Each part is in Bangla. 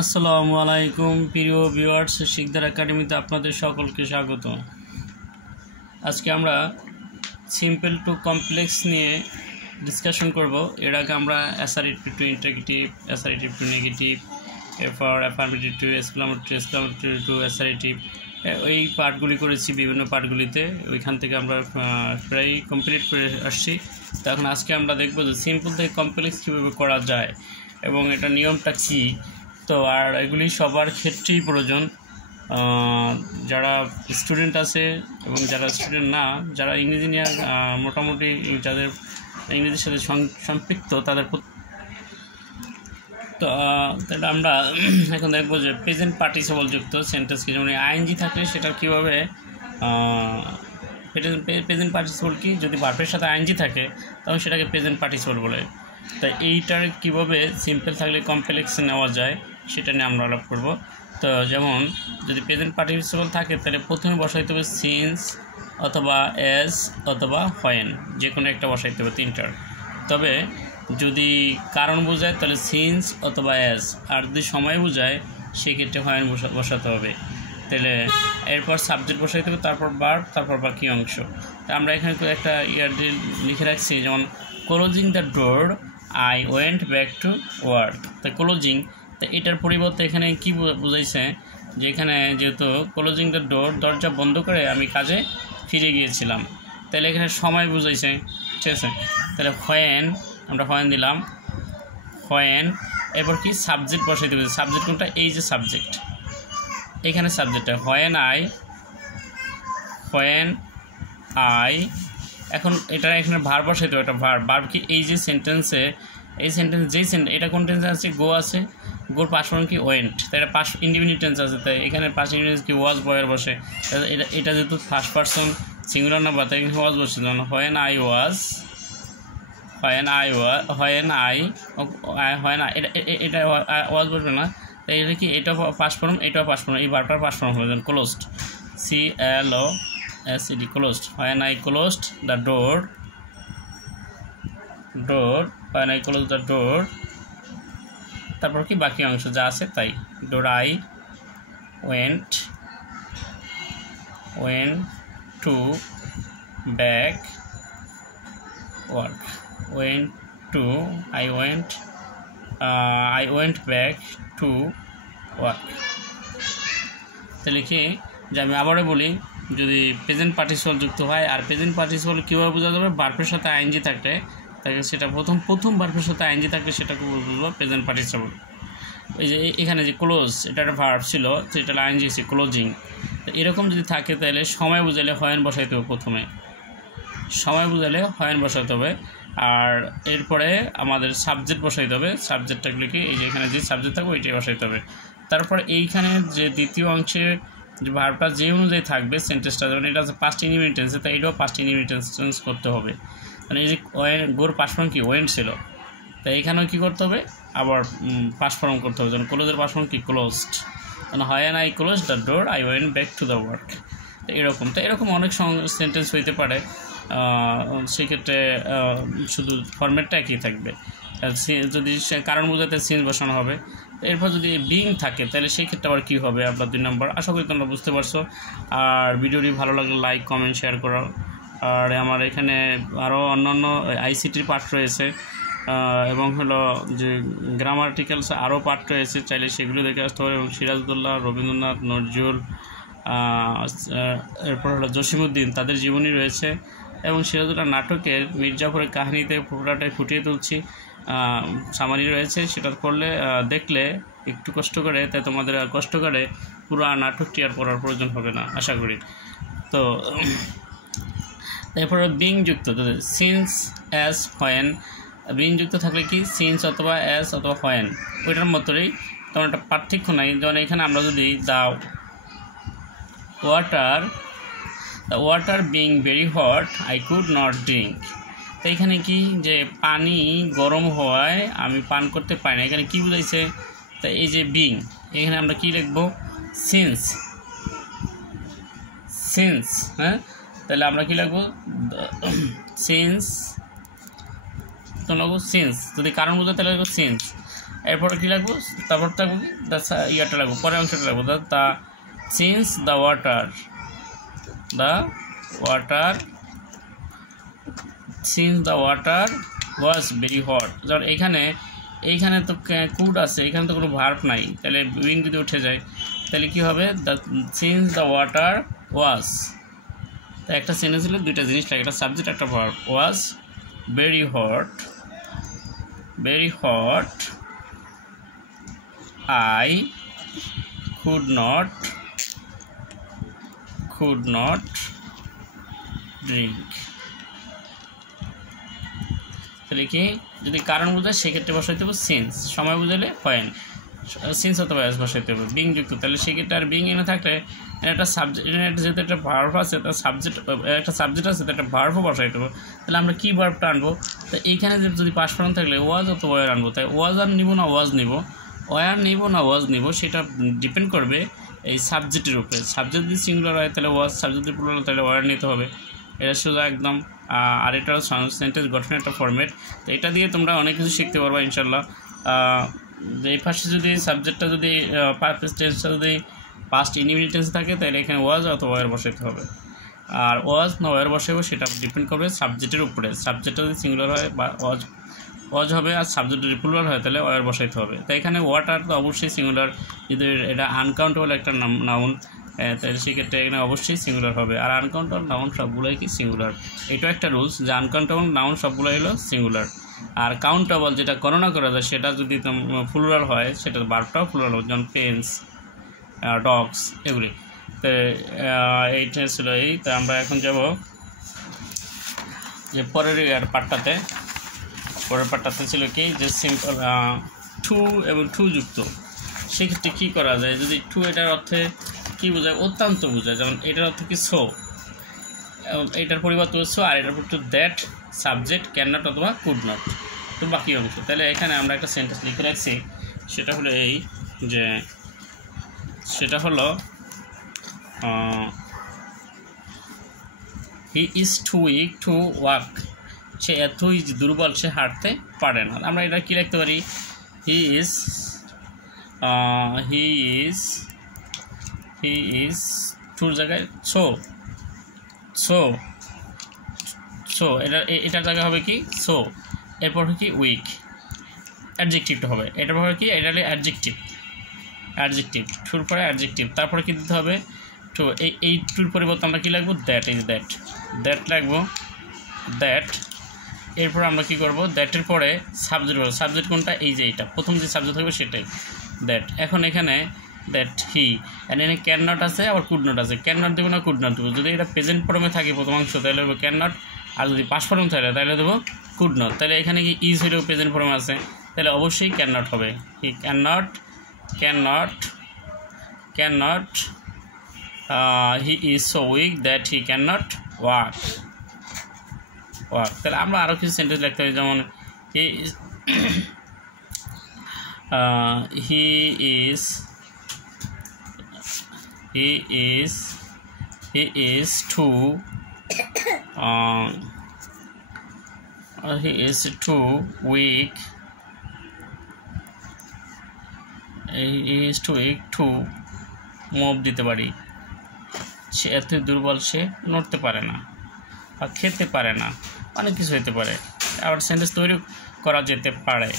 আসসালামু আলাইকুম প্রিয় ভিউয়ার্স, শিকদার একাডেমিতে আপনাদের সকলকে স্বাগত। আজকে আমরা সিম্পল টু কমপ্লেক্স নিয়ে ডিসকাশন করব। এর আগে আমরা assertive to interrogative, assertive to negative, এরপর affirmative to exclamatory to assertive, ওই পার্টগুলি করেছি বিভিন্ন পার্টগুলিতে। ওইখান থেকে আমরা প্রায় কমপ্লিট করে আসছি। তো এখন আজকে আমরা দেখব যে সিম্পল থেকে কমপ্লেক্স কীভাবে করা যায় এবং এটা নিয়মটা কী। তো আর এগুলি সবার ক্ষেত্রেই প্রয়োজন, যারা স্টুডেন্ট আছে এবং যারা স্টুডেন্ট না, যারা ইংরেজি নিয়ে মোটামুটি যাদের ইংরেজির সাথে সম্পৃক্ত তাদের। তো তাহলে আমরা এখন দেখব যে প্রেজেন্ট পার্টিসিপল যুক্ত সেন্টেন্সকে, যেমন আইএনজি থাকলে সেটা কীভাবে প্রেজেন্ট পার্টিসিপল কি, যদি ভার্বের সাথে আইএনজি থাকে তখন সেটাকে প্রেজেন্ট পার্টিসিপল বলে। তাই এইটার কীভাবে সিম্পল থাকলে কমপ্লেক্সে নেওয়া যায় সেটা নিয়ে আমরা আলাপ করব। তো যেমন যদি প্রেজেন্ট পার্টিসিপল থাকে তাহলে প্রথমে বসাইতে হবে সিন্স অথবা এস অথবা হোয়েন, যে কোনো একটা বসাইতে হবে, তিনটার। তবে যদি কারণ বোঝায় তাহলে সিন্স অথবা এস, আর যদি সময় বোঝায় সেক্ষেত্রে হোয়েন বসাতে হবে। তাহলে এরপর সাবজেক্ট বসাইতে হবে, তারপর ভার্ব, তারপর বাকি অংশ। তা আমরা এখানে একটা লিখে রাখছি, যেমন closing the door I went back to work. তো ক্লোজিং, তো এটার পরিবর্তে এখানে কি বুঝাইছে, যে এখানে যেহেতু ক্লোজিং দ্য ডোর, দরজা বন্ধ করে আমি কাজে ফিরে গিয়েছিলাম, তাহলে এখানে সময় বুঝাইছে, ঠিক আছে। তাহলে হোয়েন, আমরা হোয়েন দিলাম, হোয়েন। এরপর কি সাবজেক্ট বসাইতে হবে, সাবজেক্ট কোনটা, এই যে সাবজেক্ট, এখানে সাবজেক্টটা হোয়েন আই। এখন এটা এখানে ভার্ব বসাইতে হবে, একটা ভার্ব কি, এই যে সেন্টেন্সে, এই সেন্টেন্স যেই সেন্টেন্স, এটা কোন টেন্সে আছে, গো আছে, গোর পাস্ট ফর্ম কি ওয়েন্ট, তাই এটা পাস্ট ইন্ডিপেন্ডেন্ট টেন্স আছে, তাই এখানে পাস্ট ইন্ডিপেন্ডেন্স কি ওয়াজ বয়ের বসে। এটা যেহেতু ফার্স্ট পার্সন সিঙ্গুলার নাম্বার, তাই ওয়াজ বসে, যেমন হোয়েন আই, এটা ওয়াজ বসবে না, তাই এটা কি, এটা পাস্ট ফর্ম, এটাও পাস্ট ফর্ম, এই ভার্বটার পাস্ট ফর্ম হবে, যেমন closed, CLOSED, closed. When I closed the door, when I close the door, তারপর কি বাকি অংশ যা আছে তাই। Door I went to back work, I went back to work। তাহলে কি, যে আমি আবারও বলি, যদি প্রেজেন্ট পার্টিসিপল যুক্ত হয়, আর প্রেজেন্ট পার্টিসিপল কীভাবে বোঝা যাবে, ভার্বের সাথে আইএনজি থাকলে, তাকে সেটা প্রথম ভার্বের সাথে আইএনজি থাকলে সেটাকে বুঝবো প্রেজেন্ট পার্টিসিপল। এই যে এখানে যে ক্লোজ, এটা একটা ভার্ব ছিল, সেটা আইএনজি ছিল ক্লোজিং। তো এরকম যদি থাকে তাহলে সময় বুঝাইলে হোয়েন বসাইতে হবে, প্রথমে সময় বুঝাইলে হোয়েন বসাইতে হবে, আর এরপরে আমাদের সাবজেক্ট বসাইতে হবে। সাবজেক্টটাগুলি কি, এই যে এখানে যে সাবজেক্ট থাকবে ওইটাই বসাইতে হবে। তারপর এইখানে যে দ্বিতীয় অংশে যে ভার্বটা যে অনুযায়ী থাকবে সেন্টেন্সটা, যেমন এটা আছে পাস্ট ইনডিফিনিট টেন্সে, তাই এটাও পাস্ট ইনডিফিনিট টেন্স করতে হবে। মানে এই যে গোর পাস্ট ফর্ম কি ওয়েন্ট ছিল, তাই এখানেও কী করতে হবে, আবার পাস্ট ফর্ম করতে হবে, যেমন ক্লোজের পাস্ট ফর্ম কি ক্লোজড, মানে when I close the door I went back to the work. তো এরকম অনেক সেন্টেন্স হইতে পারে, সেক্ষেত্রে শুধু ফরম্যাটটা একই থাকবে। যদি কারণ বোঝাতে সিন্স বসানো হবে। এরপর যদি বিং থাকে তাহলে সেই ক্ষেত্রে আবার কী হবে, আপনার 2 নম্বর। আশা করি তোমরা বুঝতে পারছো। আর ভিডিওটি ভালো লাগলে লাইক, কমেন্ট, শেয়ার করো। আর আমার এখানে আরও অন্যান্য আইসিটির পার্ট রয়েছে, এবং হলো যে গ্রামাটিক্যালস আরও পার্ট রয়েছে, চাইলে সেগুলো দেখে আসতে হবে। এবং সিরাজউদ্দৌলা, রবীন্দ্রনাথ, নজরুল, এরপর হলো জসিমউদ্দিন, তাদের জীবনী রয়েছে। এবং সিরাজউদ্দৌলা নাটকের মির্জাফরের কাহিনীতে পুরোটাই ফুটিয়ে তুলছি, সামারি রয়েছে, সেটা করলে দেখলে একটু কষ্ট করে, তাই তোমাদের কষ্ট করে পুরো নাটকটি আর পড়ার প্রয়োজন হবে না আশা করি। তো এরপরে বিং যুক্ত, সিন্স, অ্যাস, হোয়েন। বিং যুক্ত থাকলে কি, সিন্স অথবা অ্যাস অথবা হোয়েন, ওইটার মতোই, তেমন একটা পার্থক্য নাই। যেমন এখানে আমরা যদি the water being very hot I could not drink, তো এখানে কি, যে পানি গরম হওয়ায় আমি পান করতে পারি না, এখানে কি বুঝাইছে, তো এই যে বিং, এখানে আমরা কি লিখবো, সিন্স, হ্যাঁ, তাহলে আমরা কি লিখবো, সিন্স, তো লিখবো সিন্স। যদি কারণ বোঝাতে লিখবো সিন্স। এরপরে কী লাগবো, তারপর থাকবো কি ইয়াটা লাগবো, পরের অংশটা লাগবো the since the water since the water was very hot. যেমন এইখানে তো কুড আছে, এখানে তো কোনো ভার্ব নাই, তাহলে উইং যদি উঠে যায় তাহলে কী হবে, the since the water was. তো একটা সেন্টেন্স হলে দুইটা জিনিস লাগে, একটা সাবজেক্ট একটা verb. Was very hot I could not drink। তাহলে কি যদি কারণ বোঝায় সেক্ষেত্রে বসাইতে হবে সিন্স, সময় বুঝালে পয়েন্ট সিন্স অথবা অ্যাজ বসাইতে হবে বিং যুক্ত। তাহলে সেক্ষেত্রে আর বিং এনে থাকলে একটা সাবজেক্ট, যেহেতু একটা ভার্ব আছে, তার একটা সাবজেক্ট আছে, একটা ভার্বও বসাইতে হবে। তাহলে আমরা কী ভার্বটা আনবো, তো এইখানে যদি পাস ফর্ম থাকলে ওয়াজ অথবা ওয়ার আনবো। তাই ওয়াজ আর নিব না ওয়াজ নিব, ওয়ার নিব না ওয়াজ নিব, সেটা ডিপেন্ড করবে এই সাবজেক্টের উপরে। সাবজেক্ট যদি সিঙ্গুলার হয় তাহলে ওয়াজ, সাবজেক্ট যদি প্লুরাল তাহলে ওয়ার নিতে হবে। এটা সোজা একদম। আর এটাও সেন্টেন্স গঠনের একটা ফরম্যাট। তো এটা দিয়ে তোমরা অনেক কিছু শিখতে পারবা ইনশাল্লাহ। এই পাশে যদি সাবজেক্টটা যদি পারফেক্ট টেন্সটা যদি পাস্ট ইনডিফিনিট টেন্স থাকে তাহলে এখানে ওয়াজ অথবা ওয়ার বসাইতে হবে। আর ওয়াজ না ওয়ার বসাবো সেটা ডিপেন্ড করবে সাবজেক্টের উপরে। সাবজেক্টটা যদি সিঙ্গুলার হয় বা ওয়াজ হবে, আর সাবজেক্ট যদি প্লুরাল হয় তাহলে ওয়ার বসাইতে হবে। তো এখানে ওয়াটার তো অবশ্যই সিঙ্গুলার, যদি এটা আনকাউন্টেবল একটা নাউন তাহলে সেক্ষেত্রে এখানে অবশ্যই সিঙ্গুলার হবে। আর আনকাউন্টেবল নাউন সবগুলোই কি সিঙ্গুলার। এটাও একটা রুলস যে আনকাউন্টেবল নাউন সবগুলোই হলো সিঙ্গুলার। আর কাউন্টেবল যেটা গণনা করা যায় সেটা যদি প্লুরাল হয় সেটা ভার্বটাও প্লুরাল হবে, যেমন পেন্স, ডগস এগুলি। তো এইটা ছিল এই। তো আমরা এখন যাব যে পরের পার্টটাতে। পরের পার্টটাতে ছিল কি যে সিম্পল টু এবং টু যুক্ত। সেক্ষেত্রে কী করা যায়, যদি টু এটার অর্থে কী বোঝায়, অত্যন্ত বোঝায়। যেমন এটার অর্থ কি সো, এটার পরিবর্তে সো, আর এটার পরিবর্তে দ্যাট, সাবজেক্ট ক্যান নট অথবা কুড নট। তো বাকি অংশ তাহলে এখানে আমরা একটা সেন্টেন্স লিখে রাখছি, সেটা হলো এই যে সেটা হলো he is too weak to walk. সে এতই দুর্বল, সে হাঁটতে পারে না। আমরা এটা কী লিখতে পারি, হি ইজ টুর জায়গায় সো এটার জায়গায় হবে কি সো, এরপর কি উইক, অ্যাডজেক্টিভটা হবে। এটার পরে কি, এটা হলে অ্যাডজেক্টিভ, টুর পরে অ্যাডজেক্টিভ, তারপরে কি দিতে হবে টু। এই টুর পরিবর্তে আমরা কী লাগবো, দ্যাট, এই দ্যাট লাগবো, দ্যাট। এরপর আমরা কী করবো, দ্যাটের পরে সাবজেক্ট বলবো। সাবজেক্ট কোনটা, এই যে এইটা প্রথম যে সাবজেক্ট থাকবে সেটাই দ্যাট। এখন এখানে দ্যাট হি, এখানে ক্যান নট আছে, আবার কুড নট আছে। ক্যান নট দেবো না কুড নট দেবো, যদি এটা প্রেজেন্ট ফর্মে থাকে প্রথম অংশ তাহলে দেবো ক্যান নট, আর যদি পাস্ট ফর্ম থাকে তাহলে দেবো কুড নট। তাহলে এখানে কি ইজ হলেও প্রেজেন্ট ফর্মে আছে, তাহলে অবশ্যই ক্যান নট হবে। হি can not he is so weak that he can not walk. তাহলে আমরা আরও কিছু সেন্টেন্স লিখতে হবে, যেমন he is too weak to move দিতে পারি। সে এত দুর্বল, সে নড়তে পারে না বা খেতে পারে না, অনেক কিছু হতে পারে। আবার সেন্টেন্স তৈরি করা যেতে পারে।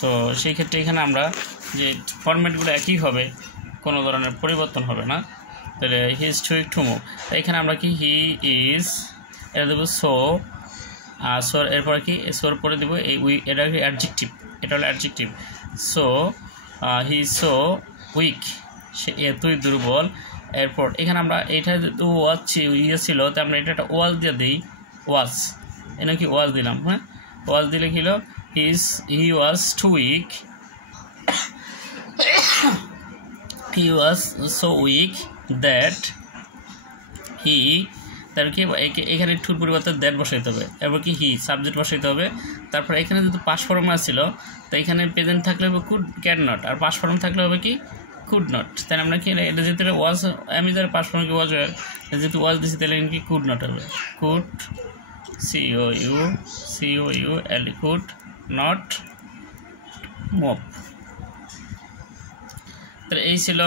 তো সেই ক্ষেত্রে এখানে আমরা যে ফরম্যাটগুলো একই হবে, কোনো ধরনের পরিবর্তন হবে না। তাহলে he is too weak to move. এখানে আমরা কি হি ইজ, এটা দেবো সো, আর সোর এরপরে কি সোর পরে দেবো এই এটা কি অ্যাডজেক্টিভ, এটা হলো adjective. So he is so weak, সে এতই দুর্বল। এরপর এখানে আমরা এইটা ওয়াজ ছিল, তো আমরা এটা একটা ওয়াজ দিয়ে দিই, ওয়াজ, এটা কি ওয়াজ দিলাম, হ্যাঁ ওয়াজ দিলে কি হলো, he was too weak he was so weak that he, তার কি এখানে টুর পরিবর্তে দ্যাট বসাইতে হবে, এবার কি হি সাবজেক্ট বসাইতে হবে। তারপর এখানে যেহেতু পাস্ট ফর্ম ছিল তো এখানে প্রেজেন্ট থাকলে হবে কুড ক্যান নট, আর পাস্ট ফর্ম থাকলে হবে কি কুড নট। তাহলে আমরা কি এটা যেহেতু ওয়াজ, আমি যারা পাস্ট ফর্ম কি ওয়াজ, যেহেতু ওয়াজ দিচ্ছি তাহলে কি কুড নট হবে, কুড COUL কুড নট মপ। তাহলে এই ছিল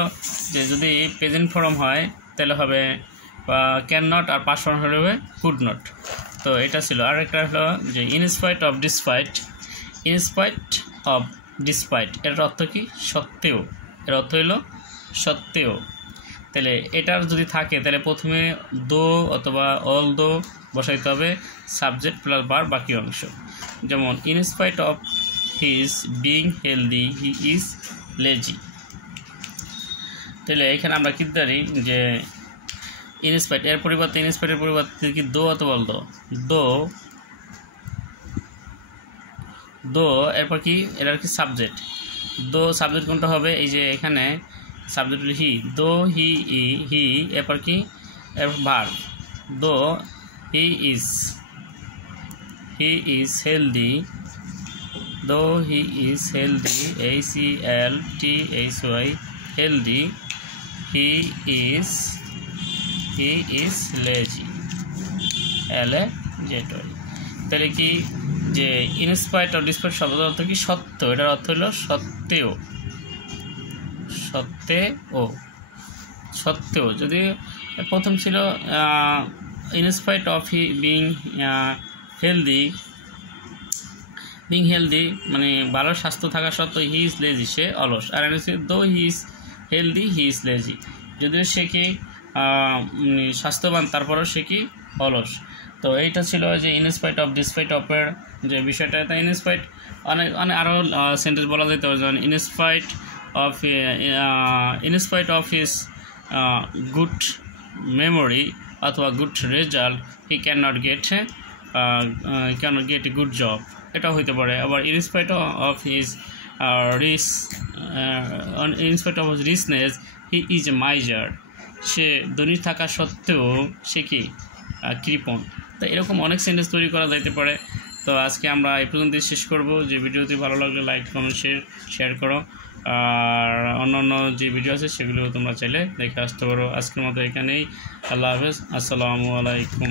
যে যদি প্রেজেন্ট ফর্ম হয় তাহলে হবে ক্যান নট, আর পাস্ট ফর্ম হলে হবে কুড নট। তো এটা ছিল। আর একটা হলো যে in spite of despite. In spite of despite এর অর্থ কি? সত্ত্বেও। এর অর্থ হলো সত্ত্বেও। তাহলে এটার যদি থাকে তাহলে প্রথমে দো অথবা অল দো বসাইতে হবে, সাবজেক্ট প্লাস ভার্ব বাকি অংশ। যেমন in spite of his being healthy he is lazy. তাহলে এখানে আমরা কি জানি যে ইনস্পাইট এর পরিবর্তে, ইনস্পাইটের পরিবর্তে কি দো অথবা অল দো? দো এরপর কি এটার কি সাবজেক্ট? দো সাবজেক্ট কোনটা হবে? এই যে এখানে সাবজেক্ট হলো হি, দো হি এরপর কি ভার্ব, দো হি ইজ হেলদি, দো he is healthy HELTHY healthy, he is lazy LAZY। তাহলে কি যে ইনস্পাইট অফ ডিসপাইট শব্দের অর্থ কি? সত্য। এটার অর্থ হলো সত্ত্বেও। সত্ত্বেও যদি প্রথম ছিল ইনস্পাইট অফ বিং হেলদি মানে ভালো স্বাস্থ্য থাকা সত্ত্বেও হি ইজ লেজি, সে অলস। আর দো he is healthy he is lazy, যদিও সে কি স্বাস্থ্যবান তারপরেও সে কি অলস। তো এইটা ছিল যে ইনস্পাইট অফ ডিসপাইট অফের যে বিষয়টা। তাই ইনস্পাইট অনেক আরও সেন্টেন্স বলা যেতে পারে, যেমন in spite of his good memory অথবা good result he can not get a good job, এটাও হইতে পারে। আবার in spite of his richness he is a miser, সে ধনী থাকা সত্ত্বেও সে কি কৃপণ। তো এরকম অনেক সেন্টেন্স তৈরি করা যাইতে পারে। তো আজকে আমরা এই পর্যন্তই শেষ করব। যে ভিডিওটি ভালো লাগলে লাইক কমেন্ট শেয়ার করো, আর অন্যান্য যে ভিডিও আছে সেগুলো তোমরা চাইলে দেখে আসতে পারো। আজকের মতো এখানেই। আল্লাহ হাফেজ, আসসালামু আলাইকুম।